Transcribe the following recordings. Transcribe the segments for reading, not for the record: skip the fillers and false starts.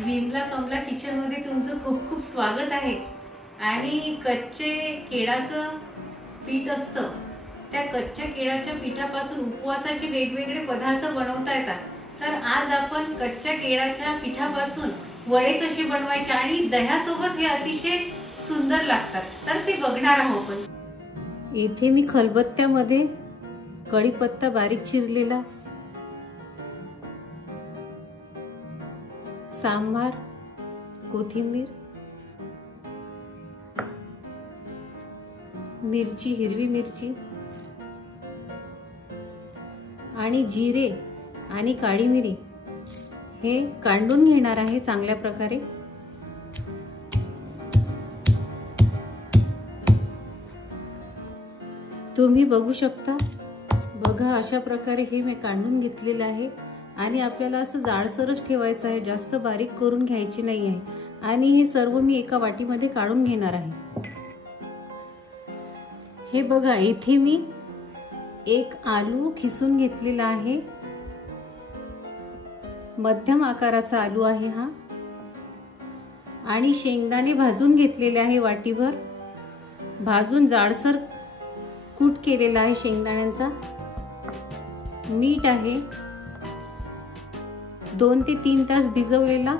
Vimala Kamala kitchen मध्ये तुमचं खूप खूप स्वागत आहे। आणि कच्चे केळाचं पीठ असतं, त्या कच्च्या केळाच्या पिठापासून उपवासाचे वेगवेगळे पदार्थ बनवता येतात। तर आज आपण कच्च्या केळाच्या पिठापासून वडे कसे बनवायचे आणि दह्यासोबत हे अतिशय सुंदर लागतात, तर ते बघणार आहोत आपण। इथे मी खलबत्त्यामध्ये कढीपत्ता बारीक चिरलेला, सांबार, कोथिंबीर, मिरची, हिरवी मिरची आणि जिरे आणि काळी मिरी हे काढून घेणार आहे चांगल्या प्रकारे। तुम्ही बघू शकता, बघा अशा प्रकारे हे मी काढून घेतलेले आहे। आणि आपल्याला असं जाडसरच ठेवायचं आहे, जास्त बारीक करून घ्यायची नाही आहे। आणि हे सर्व मी एका वाटीमध्ये काढून घेणार आहे। हे बघा, इथे मी एक आलू खिसून घेतलेला आहे, मध्यम आकाराचा आलू आहे हा। आणि शेंगदाणे भाजून घेतलेले आहे वाटीभर, भाजून जाडसर कूट केलेला आहे शेंगदाण्यांचा। मीठ आहे, 2 ते 3 तास भिजवलेला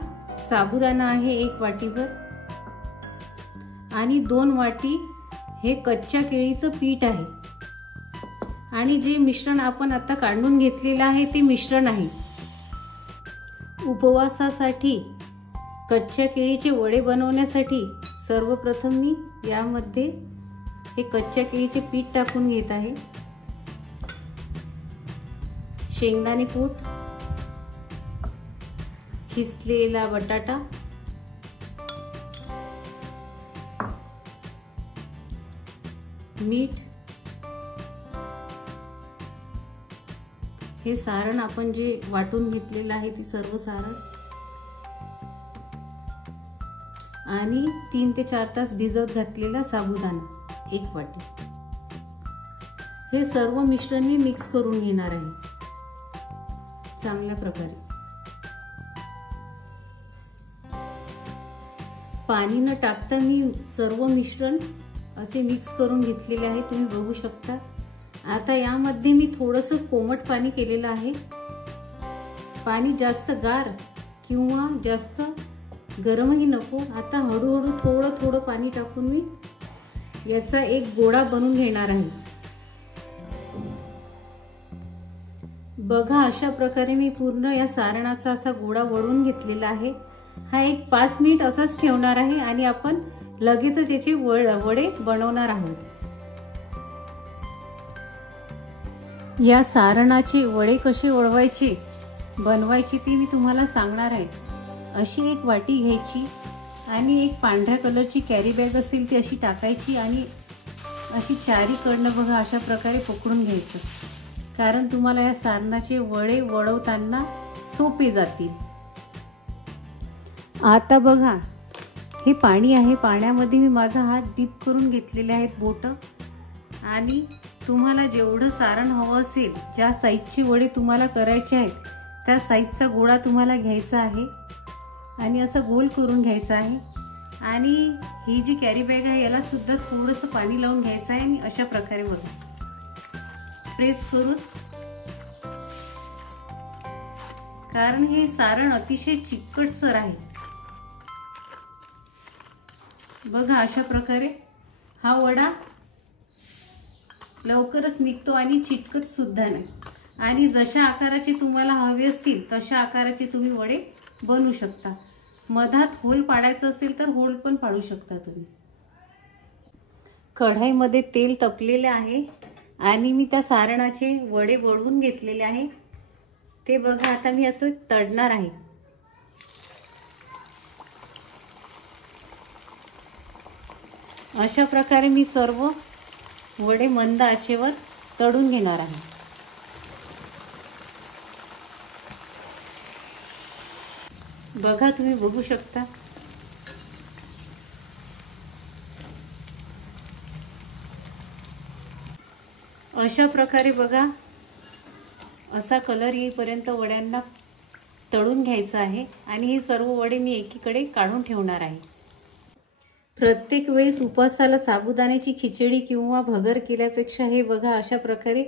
साबुदाणा आहे 1 वाटीभर, आणि 2 वाटी हे कच्च्या केळीचं पीठ आहे। आणि जे मिश्रण आपण आता काढून घेतलेलं आहे ते मिश्रण आहे। उपवासासाठी कच्च्या केळीचे वडे बनवण्यासाठी सर्वप्रथम मी यामध्ये हे कच्च्या केळीचे पीठ टाकून घेत आहे, शेंगदाणे कूट, खिसलेला बटाटा, मीठ, हे सारण आपण जे वाटून घेतलेलं आहे ते सर्व सारण, आणि 3 ते 4 तास भिजवत घातलेला साबुदाणा 1 वाटी। हे सर्व मिश्रण मी मिक्स करून घेणार आहे चांगल्या प्रकारे। पाणी न टाकता मी सर्व मिश्रण असे मिक्स करून घेतलेले आहे, तुम्ही बघू शकता। आता यामध्ये मी थोडंसं कोमट पाणी केलेलं आहे। पाणी जास्त गार किंवा जास्त गरमही नको। आता हळूहळू थोडं थोडं पाणी टाकून मी याचा एक गोळा बनवून घेणार आहे। बघा, अशा प्रकारे मी पूर्ण या सारणाचा असा गोळा वळून घेतलेला आहे। हा एक 5 मिनिट असाच ठेवणार आहे आणि आपण लगेचच याचे वडे बनवणार आहोत। या सारणाचे वडे कसे वळवायचे बनवायचे ते मी तुम्हाला सांगणार आहे। अशी एक वाटी घ्यायची आणि एक पांढऱ्या कलरची कॅरी बॅग असेल ती अशी टाकायची आणि अशी चारीकडनं बघा अशा प्रकारे पकडून घ्यायचं, कारण तुम्हाला या सारणाचे वडे वळवताना सोपे जातील। आता बघा, हे पाणी आहे, पाण्यामध्ये मी माझा हात डीप करून घेतलेले आहेत बोट, आणि तुम्हाला जेवढं सारण हवं असेल, ज्या साईजचे वडे तुम्हाला करायचे आहेत त्या साईजचा गोळा तुम्हाला घ्यायचा आहे आणि असं गोल करून घ्यायचा आहे। आणि ही जी कॅरी बॅग आहे याला सुद्धा थोडंसं पाणी लावून घ्यायचं आहे आणि अशा प्रकारे बघा प्रेस करून, कारण हे सारण अतिशय चिकटसर आहे। बघा, अशा प्रकारे हा वडा लवकरच निघतो आणि चिटकत सुद्धा नाही। आणि जशा आकाराचे तुम्हाला हवे असतील तशा आकाराचे तुम्ही वडे बनवू शकता। मधात होल पाडायचं असेल तर होल पण पाडू शकता तुम्ही। कढईमध्ये तेल तपलेले आहे आणि मी त्या सारणाचे वडे वळवून घेतलेले आहे। ते बघा, आता मी असं तळणार आहे। अशा प्रकारे मी सर्व वडे मंद आचेवर तळून घेणार आहे। बघा, तुम्ही बघू शकता, अशा प्रकारे बघा असा कलर येईपर्यंत वड्यांना तळून घ्यायचं आहे आणि हे सर्व वडे मी एकीकडे काढून ठेवणार आहे। प्रत्येक वेळेस उपवासाला साबुदाण्याची खिचडी किंवा भगर केल्यापेक्षा हे बघा अशा प्रकारे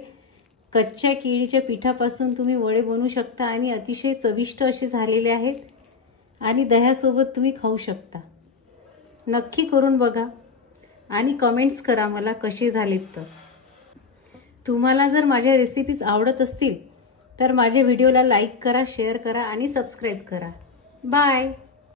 कच्च्या केळीच्या पिठापासून तुम्ही वडे बनवू शकता आणि अतिशय चविष्ट असे झालेले आहेत आणि दह्यासोबत तुम्ही खाऊ शकता। नक्की करून बघा आणि कमेंट्स करा मला कसे झालेत तर। तुम्हाला जर माझ्या रेसिपीज आवडत असतील तर माझ्या व्हिडिओला लाईक करा, शेअर करा आणि सबस्क्राईब करा। बाय।